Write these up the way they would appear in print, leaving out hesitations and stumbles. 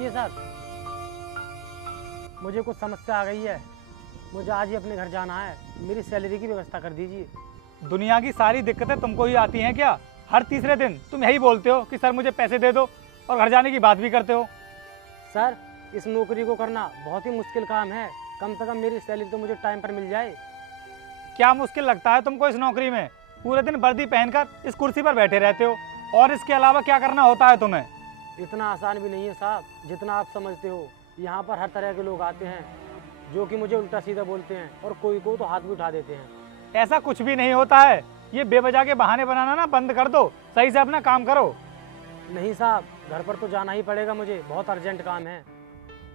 रुकिए सर, मुझे कुछ समस्या आ गई है। मुझे आज ही अपने घर जाना है, मेरी सैलरी की व्यवस्था कर दीजिए। दुनिया की सारी दिक्कतें तुमको ही आती हैं क्या? हर तीसरे दिन तुम यही बोलते हो कि सर मुझे पैसे दे दो और घर जाने की बात भी करते हो। सर, इस नौकरी को करना बहुत ही मुश्किल काम है। कम से कम मेरी सैलरी तो मुझे टाइम पर मिल जाए। क्या मुश्किल लगता है तुमको इस नौकरी में? पूरे दिन वर्दी पहनकर इस कुर्सी पर बैठे रहते हो और इसके अलावा क्या करना होता है तुम्हें? इतना आसान भी नहीं है साहब, जितना आप समझते हो। यहाँ पर हर तरह के लोग आते हैं जो कि मुझे उल्टा सीधा बोलते हैं और कोई को तो हाथ भी उठा देते हैं। ऐसा कुछ भी नहीं होता है। ये बेवजह के बहाने बनाना ना बंद कर दो, सही से अपना काम करो। नहीं साहब, घर पर तो जाना ही पड़ेगा मुझे, बहुत अर्जेंट काम है।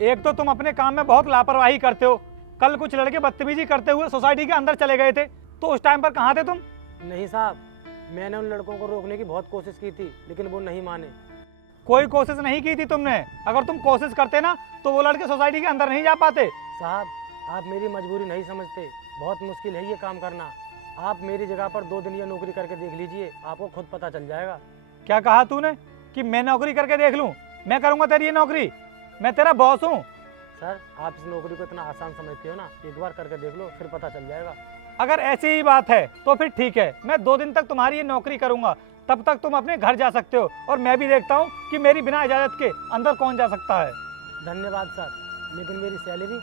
एक तो तुम अपने काम में बहुत लापरवाही करते हो। कल कुछ लड़के बदतमीजी करते हुए सोसाइटी के अंदर चले गए थे, तो उस टाइम पर कहाँ थे तुम? नहीं साहब, मैंने उन लड़कों को रोकने की बहुत कोशिश की थी, लेकिन वो नहीं माने। कोई कोशिश नहीं की थी तुमने। अगर तुम कोशिश करते ना तो वो लड़के सोसाइटी के अंदर नहीं जा पाते। साहब, आप मेरी मजबूरी नहीं समझते। बहुत मुश्किल है ये काम करना। आप मेरी जगह पर 2 दिन ये नौकरी करके देख लीजिए, आपको खुद पता चल जाएगा। क्या कहा तूने कि मैं नौकरी करके देख लूं? मैं करूंगा तेरी ये नौकरी? मैं तेरा बॉस हूं। सर, आप इस नौकरी को इतना आसान समझते हो ना, एक बार करके देख लो, फिर पता चल जाएगा। अगर ऐसी ही बात है तो फिर ठीक है, मैं 2 दिन तक तुम्हारी ये नौकरी करूंगा। तब तक तुम अपने घर जा सकते हो और मैं भी देखता हूँ कि मेरी बिना इजाजत के अंदर कौन जा सकता है। धन्यवाद सर, लेकिन मेरी सैलरी?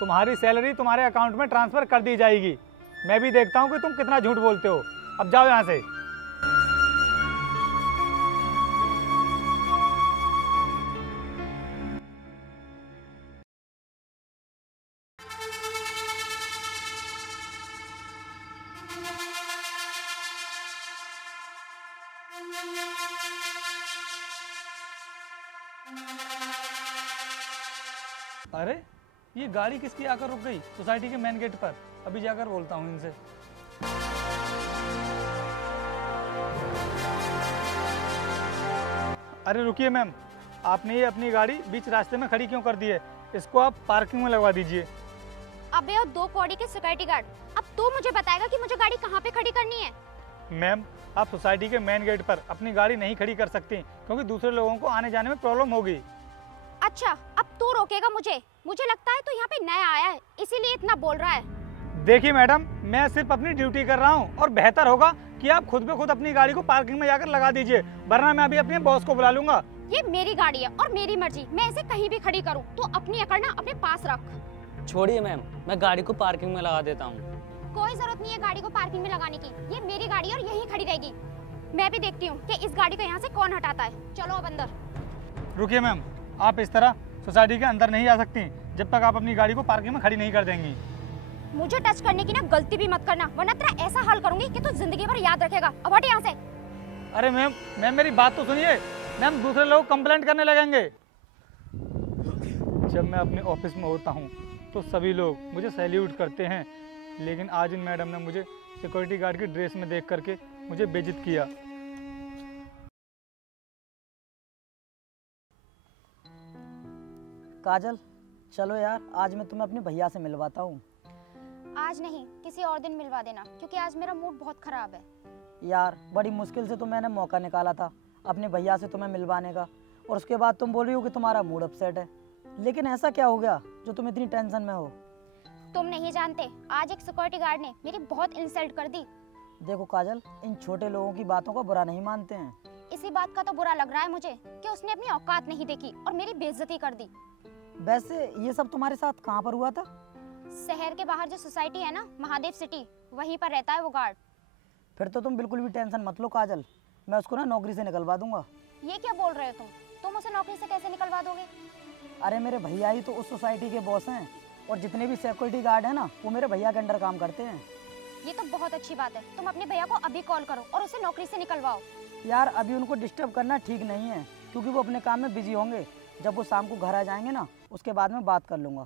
तुम्हारी सैलरी तुम्हारे अकाउंट में ट्रांसफर कर दी जाएगी। मैं भी देखता हूँ कि तुम कितना झूठ बोलते हो। अब जाओ यहाँ से। अरे ये गाड़ी किसकी आकर रुक गई सोसाइटी के मेन गेट पर? अभी जाकर बोलता हूँ इनसे। अरे रुकिए मैम, आपने ये अपनी गाड़ी बीच रास्ते में खड़ी क्यों कर दी है? इसको आप पार्किंग में लगवा दीजिए। अबे और 2 कौड़ी के सिक्योरिटी गार्ड, अब तू मुझे बताएगा कि मुझे गाड़ी कहाँ पे खड़ी करनी है? मैम, आप सोसाइटी के मेन गेट पर अपनी गाड़ी नहीं खड़ी कर सकती क्योंकि दूसरे लोगों को आने जाने में प्रॉब्लम होगी। अच्छा, अब तू रोकेगा मुझे? मुझे लगता है तू यहाँ पे नया आया है, इसीलिए इतना बोल रहा है। देखिए मैडम, मैं सिर्फ अपनी ड्यूटी कर रहा हूँ और बेहतर होगा कि आप खुद पे खुद अपनी गाड़ी को पार्किंग में जाकर लगा दीजिए, वरना मैं अभी अपने बॉस को बुला लूंगा। ये मेरी गाड़ी है और मेरी मर्जी, मैं इसे कहीं भी खड़ी करूँ। तू अपनी अकड़ ना अपने पास रख। छोड़िए मैम, मैं गाड़ी को पार्किंग में लगा देता हूँ। कोई जरूरत नहीं है गाड़ी को पार्किंग में लगाने की, ये मेरी गाड़ी है और यहीं खड़ी रहेगी। मैं भी देखती हूँ कि इस गाड़ी को यहाँ से कौन हटाता है। चलो अब अंदर। रुकिए मैम, आप इस तरह सोसाइटी के अंदर नहीं जा सकती जब तक आप अपनी गाड़ी को पार्किंग में खड़ी नहीं कर देंगी। मुझे टच करने की ना गलती भी मत करना, वरना तेरा ऐसा हाल करूंगी कि तू जिंदगी भर याद रखेगा। अब हट यहाँ से। अरे मैम, मेरी बात तो सुनिए। मैम, दूसरे लोग कंप्लेंट करने लगेंगे। जब मैं अपने ऑफिस में होता हूँ तो सभी लोग मुझे सैल्यूट करते हैं, लेकिन आज इन मैडम ने मुझे सिक्योरिटी गार्ड की ड्रेस में देख करके मुझे बेइज्जत किया। काजल, चलो यार, आज मैं तुम्हें अपने भैया से मिलवाता हूँ। आज नहीं, किसी और दिन मिलवा देना, क्योंकि आज मेरा मूड बहुत खराब है। यार, बड़ी मुश्किल से तो मैंने मौका निकाला था अपने भैया से तुम्हें मिलवाने का, और उसके बाद तुम बोल रही हो कि तुम्हारा मूड अपसेट है। लेकिन ऐसा क्या हो गया जो तुम इतनी टेंशन में हो? तुम नहीं जानते, आज एक सिक्योरिटी गार्ड ने मेरी बहुत इंसल्ट कर दी। देखो काजल, इन छोटे लोगों की बातों को बुरा नहीं मानते हैं। इसी बात का तो बुरा लग रहा है मुझे कि उसने अपनी औकात नहीं देखी और मेरी बेइज्जती कर दी। वैसे ये सब तुम्हारे साथ कहाँ पर हुआ था? शहर के बाहर जो सोसाइटी है ना, महादेव सिटी, वहीं पर रहता है वो गार्ड। फिर तो तुम बिल्कुल भी टेंशन मत लो काजल, मैं उसको ना नौकरी से निकलवा दूंगा। ये क्या बोल रहे हो तुम उसे नौकरी से कैसे निकलवा दोगे? अरे मेरे भैया ही तो उस सोसाइटी के बॉस हैं, और जितने भी सिक्योरिटी गार्ड हैं ना, वो मेरे भैया के अंडर काम करते हैं। ये तो बहुत अच्छी बात है, तुम अपने भैया को अभी कॉल करो और उसे नौकरी से निकलवाओ। यार, अभी उनको डिस्टर्ब करना ठीक नहीं है, क्योंकि वो अपने काम में बिजी होंगे। जब वो शाम को घर आ जाएंगे ना, उसके बाद में बात कर लूँगा।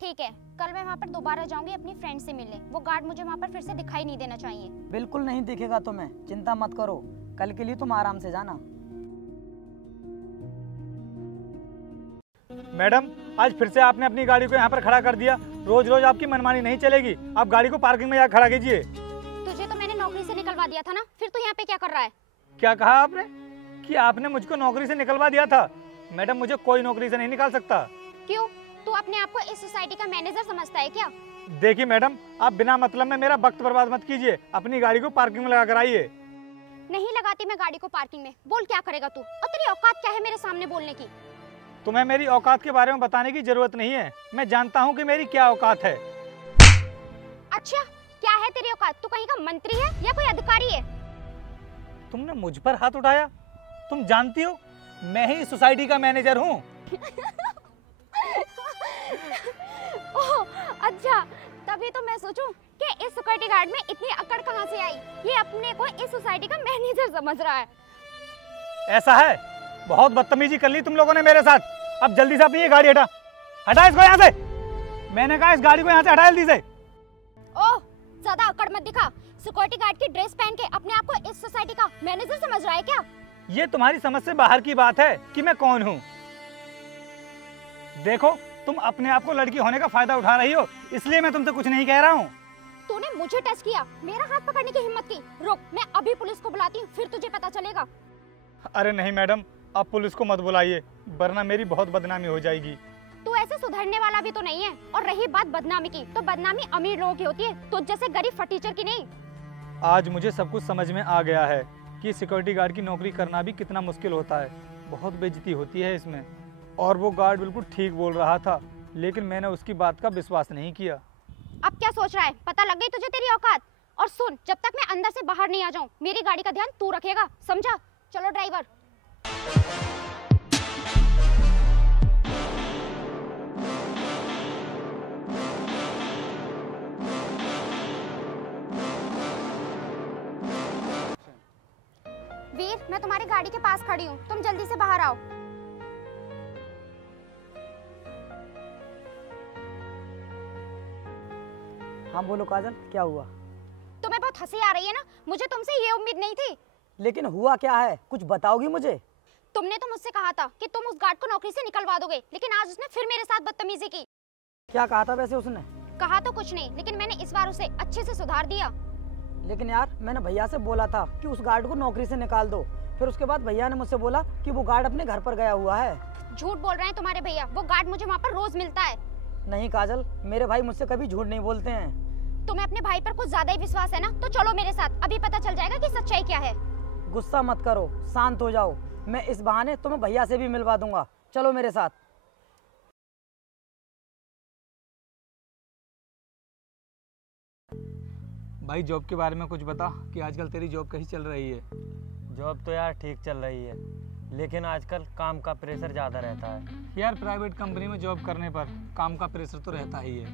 ठीक है, कल मैं वहाँ पर दोबारा जाऊंगी अपनी फ्रेंड से मिलने। वो गार्ड मुझे वहाँ पर फिर से दिखाई नहीं देना चाहिए। बिल्कुल नहीं दिखेगा तुम्हें, चिंता मत करो। कल के लिए तुम आराम से जाना। मैडम, आज फिर से आपने अपनी गाड़ी को यहाँ पर खड़ा कर दिया। रोज रोज आपकी मनमानी नहीं चलेगी। आप गाड़ी को पार्किंग में जाकर खड़ा कीजिए। तुझे तो मैंने नौकरी से निकलवा दिया था ना, फिर तू यहाँ पे क्या कर रहा है? क्या कहा आपने? कि आपने मुझको नौकरी से निकलवा दिया था? मैडम मुझे कोई नौकरी से नहीं निकाल सकता। क्यों? तू अपने आप को इस सोसाइटी का मैनेजर समझता है क्या? देखिए मैडम, आप बिना मतलब में मेरा वक्त बर्बाद मत कीजिए, अपनी गाड़ी को पार्किंग में लगा कर आइए। नहीं लगाती मैं गाड़ी को पार्किंग में। बोल क्या करेगा तू, और तेरी औकात क्या है मेरे सामने बोलने की? तुम्हें मेरी औकात के बारे में बताने की जरूरत नहीं है, मैं जानता हूँ कि मेरी क्या औकात है। अच्छा, क्या है तेरी औकात? तू कहीं का मंत्री है या कोई अधिकारी है? तुमने मुझ पर हाथ उठाया? तुम जानती हो मैं ही सोसाइटी का मैनेजर हूँ। ओह अच्छा, तभी तो मैं सोचूं कि इस सिक्योरिटी गार्ड में इतनी अकड़ कहाँ से आई। ये अपने को इस सोसाइटी का मैनेजर समझ रहा है। ऐसा है? बहुत बदतमीजी कर ली तुम लोगों ने मेरे साथ। अब जल्दी से अपनी ये गाड़ी हटा इसको यहाँ से। मैंने कहा इस गाड़ी को यहाँ से हटा जल्दी से। ओह, ज्यादा अकड़ मत दिखा। सिक्योरिटी गार्ड की ड्रेस पहन के अपने आप को इस सोसाइटी का मैनेजर समझ रहा है क्या? ये तुम्हारी समझ से बाहर की बात है कि मैं कौन हूँ। देखो तुम अपने आप को लड़की होने का फायदा उठा रही हो, इसलिए मैं तुमसे कुछ नहीं कह रहा हूँ। तूने मुझे टच किया, मेरा हाथ पकड़ने की हिम्मत की। रुक, मैं अभी पुलिस को बुलाती हूँ, फिर तुझे पता चलेगा। अरे नहीं मैडम, आप पुलिस को मत बुलाइए, वरना मेरी बहुत बदनामी हो जाएगी। तू ऐसे सुधरने वाला भी तो नहीं है। और रही बात बदनामी की, तो बदनामी अमीर लोगों की होती है, तुझ जैसे गरीब फटीचर की नहीं। आज मुझे सब कुछ समझ में आ गया है कि सिक्योरिटी गार्ड की नौकरी करना भी कितना मुश्किल होता है। बहुत बेइज्जती होती है इसमें। और वो गार्ड बिल्कुल ठीक बोल रहा था, लेकिन मैंने उसकी बात का विश्वास नहीं किया। अब क्या सोच रहा है? पता लग गई तुझे तेरी औकात? और सुन, जब तक मैं अंदर से बाहर नहीं आ जाऊं, मेरी गाड़ी का ध्यान तू रखेगा, समझा? चलो ड्राइवर। वीर, मैं तुम्हारी गाड़ी के पास खड़ी हूँ, तुम जल्दी से बाहर आओ। हाँ बोलो काजल, क्या हुआ? तुम्हें बहुत हंसी आ रही है ना? मुझे तुमसे ये उम्मीद नहीं थी। लेकिन हुआ क्या है, कुछ बताओगी मुझे? तुमने तो मुझसे कहा था कि तुम उस गार्ड को नौकरी से निकलवा दोगे, लेकिन आज उसने फिर मेरे साथ बदतमीजी की। क्या कहा था वैसे उसने? कहा तो कुछ नहीं, लेकिन मैंने इस बार उसे अच्छे से सुधार दिया। लेकिन यार, मैंने भैया से बोला था कि उस गार्ड को नौकरी से निकाल दो। फिर उसके बाद भैया ने मुझसे बोला कि वो गार्ड अपने घर पर गया हुआ है। झूठ बोल रहे हैं तुम्हारे भैया, वो गार्ड मुझे वहाँ पर रोज मिलता है। नहीं काजल, मेरे भाई मुझसे कभी झूठ नहीं बोलते हैं। तुम्हें अपने भाई पर कुछ ज्यादा ही विश्वास है ना? तो चलो मेरे साथ, अभी पता चल जाएगा कि सच्चाई क्या है। गुस्सा मत करो, शांत हो जाओ। मैं इस बहाने तुम्हें भैया से भी मिलवा दूंगा। चलो मेरे साथ। भाई जॉब के बारे में कुछ बता कि आजकल तेरी जॉब कैसी चल रही है? जॉब तो यार ठीक चल रही है, लेकिन आजकल काम का प्रेशर ज़्यादा रहता है। यार प्राइवेट कंपनी में जॉब करने पर काम का प्रेशर तो रहता ही है।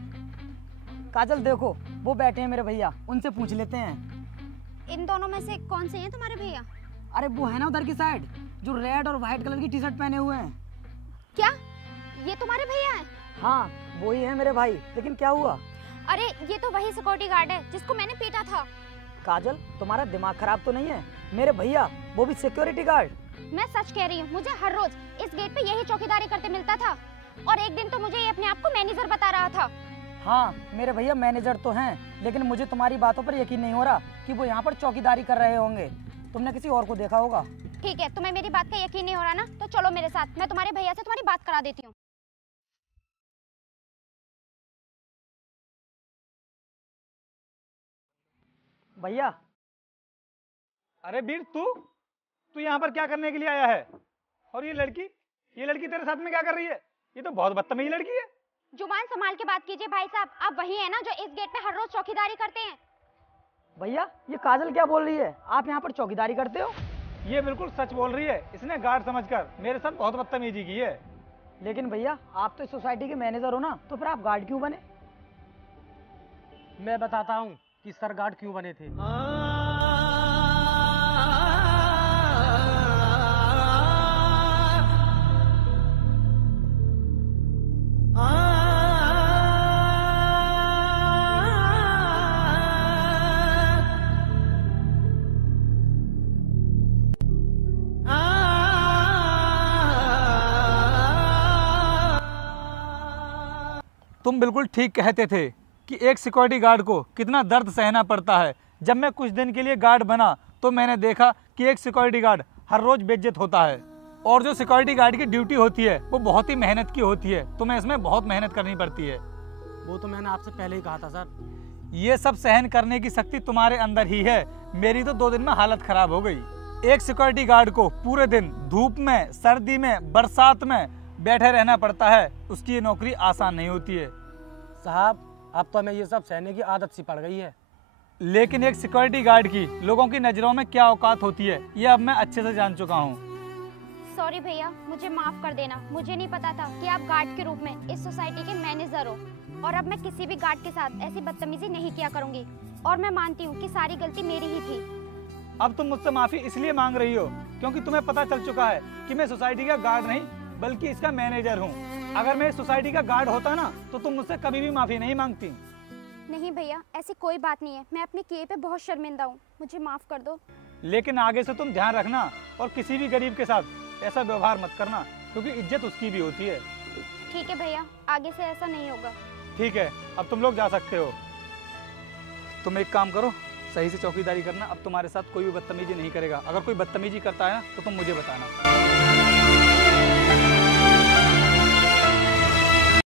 काजल देखो, वो बैठे हैं मेरे भैया, उनसे पूछ लेते हैं। इन दोनों में से कौन से हैं तुम्हारे भैया? अरे वो है ना उधर की साइड, जो रेड और व्हाइट कलर की टी शर्ट पहने हुए हैं। क्या ये तुम्हारे भैया हैं? हाँ वो ही है मेरे भाई। लेकिन क्या हुआ? अरे ये तो वही सिक्योरिटी गार्ड है जिसको मैंने पीटा था। काजल तुम्हारा दिमाग खराब तो नहीं है? मेरे भैया, वो भी सिक्योरिटी गार्ड। मैं सच कह रही हूँ, मुझे हर रोज इस गेट पे यही चौकीदारी करते मिलता था, और एक दिन तो मुझे ये अपने आप को मैनेजर बता रहा था। हाँ मेरे भैया मैनेजर तो हैं, लेकिन मुझे तुम्हारी बातों पर यकीन नहीं हो रहा कि वो यहाँ पर चौकीदारी कर रहे होंगे। तुमने किसी और को देखा होगा। ठीक है, तुम्हें मेरी बात का यकीन नहीं हो रहा ना, तो चलो मेरे साथ, मैं तुम्हारे भैया से तुम्हारी बात करा देती हूँ। भैया। अरे वीर, तू यहाँ पर क्या करने के लिए आया है? और ये लड़की तेरे साथ में क्या कर रही है? ये तो बहुत बदतमीज लड़की है। जुबान संभाल के बात कीजिए भाई साहब, आप वही है ना जो इस गेट पे हर रोज चौकीदारी करते हैं? भैया ये काजल क्या बोल रही है? आप यहाँ पर चौकीदारी करते हो? ये बिल्कुल सच बोल रही है, इसने गार्ड समझकर मेरे साथ बहुत बदतमीजी की है। लेकिन भैया आप तो इस सोसाइटी के मैनेजर हो ना, तो फिर आप गार्ड क्यों बने? मैं बताता हूँ कि सर गार्ड क्यों बने थे। तुम बिल्कुल ठीक कहते थे कि एक सिक्योरिटी गार्ड को कितना दर्द सहना पड़ता है। जब मैं कुछ दिन के लिए गार्ड बना तो मैंने देखा कि एक सिक्योरिटी गार्ड हर रोज बेइज्जत होता है। और जो सिक्योरिटी गार्ड की ड्यूटी होती है वो बहुत ही मेहनत की होती है, तुम्हें इसमें बहुत मेहनत करनी पड़ती है। वो तो मैंने आपसे पहले ही कहा था सर। ये सब सहन करने की शक्ति तुम्हारे अंदर ही है। मेरी तो 2 दिन में हालत खराब हो गई। एक सिक्योरिटी गार्ड को पूरे दिन धूप में, सर्दी में, बरसात में बैठे रहना पड़ता है। उसकी ये नौकरी आसान नहीं होती है। साहब अब तो हमें ये सब सहने की आदत सी पड़ गई है। लेकिन एक सिक्योरिटी गार्ड की लोगों की नज़रों में क्या औकात होती है ये अब मैं अच्छे से जान चुका हूँ। सॉरी भैया, मुझे माफ कर देना। मुझे नहीं पता था कि आप गार्ड के रूप में इस सोसाइटी के मैनेजर हो, और अब मैं किसी भी गार्ड के साथ ऐसी बदतमीजी नहीं किया करूंगी। और मैं मानती हूँ कि सारी गलती मेरी ही थी। अब तुम मुझसे माफी इसलिए मांग रही हो क्योंकि तुम्हें पता चल चुका है कि मैं सोसाइटी का गार्ड नहीं बल्कि इसका मैनेजर हूँ। अगर मैं इस सोसाइटी का गार्ड होता ना तो तुम मुझसे कभी भी माफी नहीं मांगती। नहीं भैया, ऐसी कोई बात नहीं है। मैं अपने किए पे बहुत शर्मिंदा हूँ, मुझे माफ कर दो। लेकिन आगे से तुम ध्यान रखना और किसी भी गरीब के साथ ऐसा व्यवहार मत करना, क्योंकि इज्जत उसकी भी होती है। ठीक है भैया, आगे से ऐसा नहीं होगा। ठीक है, अब तुम लोग जा सकते हो। तुम एक काम करो, सही से चौकीदारी करना। अब तुम्हारे साथ कोई भी बदतमीजी नहीं करेगा। अगर कोई बदतमीजी करता है ना तो तुम मुझे बताना।